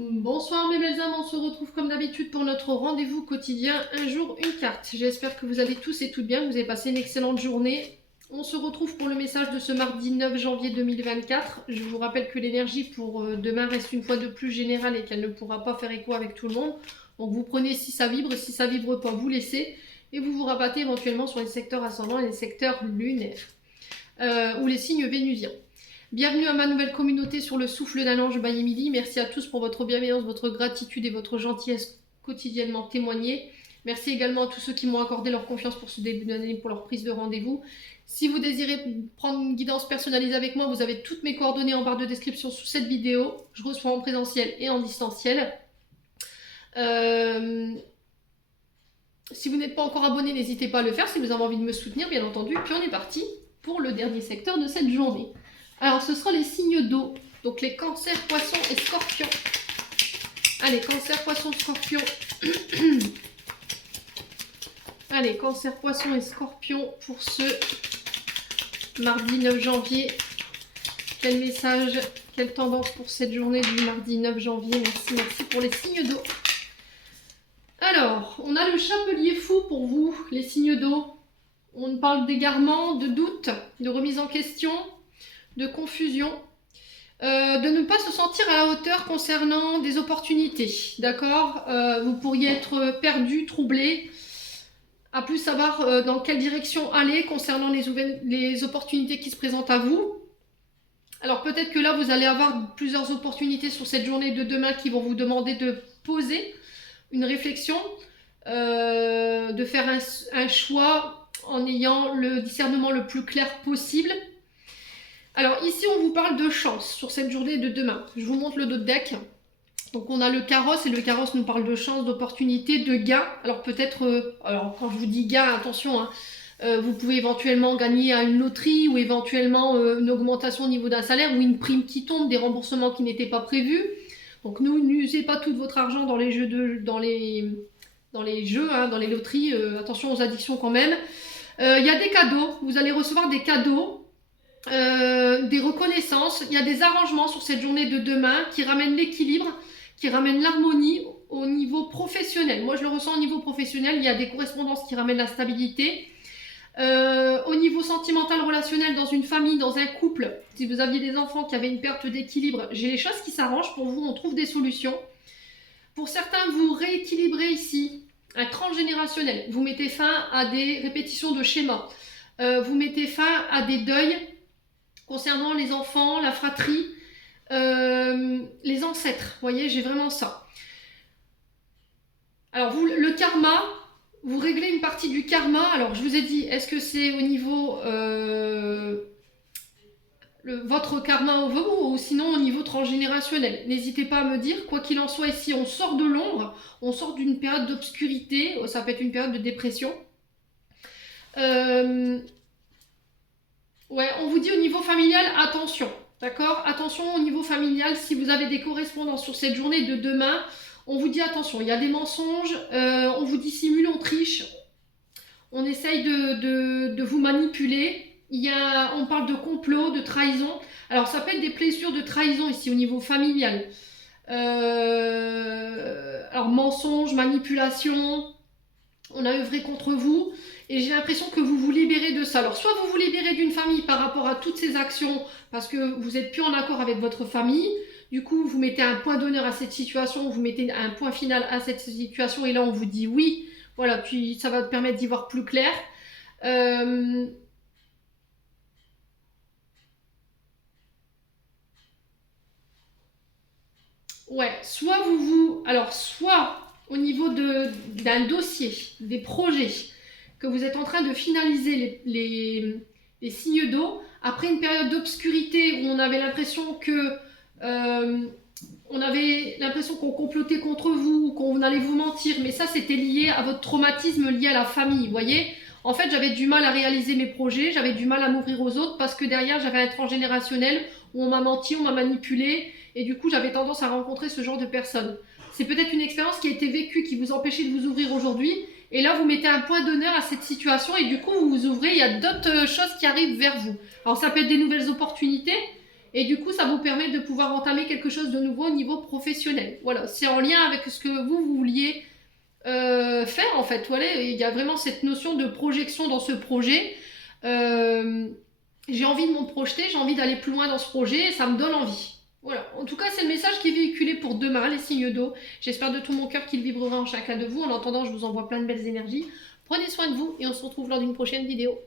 Bonsoir mes belles âmes, on se retrouve comme d'habitude pour notre rendez-vous quotidien, un jour une carte. J'espère que vous allez tous et toutes bien, que vous avez passé une excellente journée. On se retrouve pour le message de ce mardi 9 janvier 2024. Je vous rappelle que l'énergie pour demain reste une fois de plus générale et qu'elle ne pourra pas faire écho avec tout le monde. Donc vous prenez si ça vibre pas, vous laissez. Et vous vous rabattez éventuellement sur les secteurs ascendants et les secteurs lunaires. Ou les signes vénusiens. Bienvenue à ma nouvelle communauté sur le souffle d'un ange by Emily. Merci à tous pour votre bienveillance, votre gratitude et votre gentillesse quotidiennement témoignée. Merci également à tous ceux qui m'ont accordé leur confiance pour ce début d'année, pour leur prise de rendez-vous. Si vous désirez prendre une guidance personnalisée avec moi, vous avez toutes mes coordonnées en barre de description sous cette vidéo. Je reçois en présentiel et en distanciel. Si vous n'êtes pas encore abonné, n'hésitez pas à le faire si vous avez envie de me soutenir, bien entendu. Puis on est parti pour le dernier secteur de cette journée. Alors, ce sera les signes d'eau. Donc, les cancers, poissons et scorpions. Allez, cancer, poissons, scorpions. Allez, cancer, poissons et scorpions pour ce mardi 9 janvier. Quel message, quelle tendance pour cette journée du mardi 9 janvier. Merci pour les signes d'eau. Alors, on a le chapelier fou pour vous, les signes d'eau. On parle d'égarement, de doute, de remise en question, de confusion, de ne pas se sentir à la hauteur concernant des opportunités, d'accord. Vous pourriez être perdu, troublé, à plus savoir dans quelle direction aller concernant les opportunités qui se présentent à vous. Alors peut-être que là, vous allez avoir plusieurs opportunités sur cette journée de demain qui vont vous demander de poser une réflexion, de faire un choix en ayant le discernement le plus clair possible. Alors ici, on vous parle de chance sur cette journée de demain. Je vous montre le dos de deck. Donc on a le carrosse et le carrosse nous parle de chance, d'opportunité, de gain. Alors peut-être, alors quand je vous dis gain, attention, hein, vous pouvez éventuellement gagner à une loterie ou éventuellement une augmentation au niveau d'un salaire ou une prime qui tombe, des remboursements qui n'étaient pas prévus. Donc n'usez pas tout votre argent dans les jeux, dans les jeux, hein, dans les loteries. Attention aux addictions quand même. Il y a des cadeaux, vous allez recevoir des cadeaux. Des reconnaissances, il y a des arrangements sur cette journée de demain qui ramènent l'équilibre, qui ramènent l'harmonie au niveau professionnel. Moi je le ressens au niveau professionnel, il y a des correspondances qui ramènent la stabilité. Au niveau sentimental, relationnel, dans une famille, dans un couple, si vous aviez des enfants qui avaient une perte d'équilibre, j'ai les choses qui s'arrangent pour vous, on trouve des solutions. Pour certains, vous rééquilibrez ici un transgénérationnel, vous mettez fin à des répétitions de schémas, vous mettez fin à des deuils concernant les enfants, la fratrie, les ancêtres. Vous voyez, j'ai vraiment ça. Alors, vous, le karma, vous réglez une partie du karma. Alors, je vous ai dit, est-ce que c'est au niveau votre karma ou sinon au niveau transgénérationnel? N'hésitez pas à me dire. Quoi qu'il en soit, ici, on sort de l'ombre, on sort d'une période d'obscurité, ça peut être une période de dépression. Ouais, on vous dit au niveau familial, attention, d'accord? Attention au niveau familial, si vous avez des correspondances sur cette journée de demain, on vous dit attention, il y a des mensonges, on vous dissimule, on triche, on essaye de vous manipuler, on parle de complot, de trahison. Alors ça peut être des blessures de trahison ici au niveau familial. Alors mensonges, manipulation, on a œuvré contre vous. Et j'ai l'impression que vous vous libérez de ça. Alors, soit vous vous libérez d'une famille par rapport à toutes ces actions parce que vous n'êtes plus en accord avec votre famille. Du coup, vous mettez un point d'honneur à cette situation, vous mettez un point final à cette situation et là, on vous dit oui. Voilà, puis ça va te permettre d'y voir plus clair. Ouais, soit soit au niveau d'un dossier, des projets, que vous êtes en train de finaliser les signes d'eau, après une période d'obscurité où on avait l'impression qu'on complotait contre vous, qu'on allait vous mentir, mais ça c'était lié à votre traumatisme, lié à la famille, vous voyez. En fait, j'avais du mal à réaliser mes projets, j'avais du mal à m'ouvrir aux autres parce que derrière j'avais un transgénérationnel où on m'a menti, on m'a manipulé et du coup j'avais tendance à rencontrer ce genre de personnes. C'est peut-être une expérience qui a été vécue qui vous empêchait de vous ouvrir aujourd'hui. Et là, vous mettez un point d'honneur à cette situation et du coup, vous vous ouvrez, il y a d'autres choses qui arrivent vers vous. Alors, ça peut être des nouvelles opportunités et du coup ça vous permet de pouvoir entamer quelque chose de nouveau au niveau professionnel. Voilà, c'est en lien avec ce que vous vouliez faire en fait. Voilà, il y a vraiment cette notion de projection dans ce projet. J'ai envie de me projeter, j'ai envie d'aller plus loin dans ce projet et ça me donne envie. Voilà, en tout cas c'est le message qui est véhiculé pour demain, les signes d'eau. J'espère de tout mon cœur qu'il vibrera en chacun de vous. En attendant, je vous envoie plein de belles énergies. Prenez soin de vous et on se retrouve lors d'une prochaine vidéo.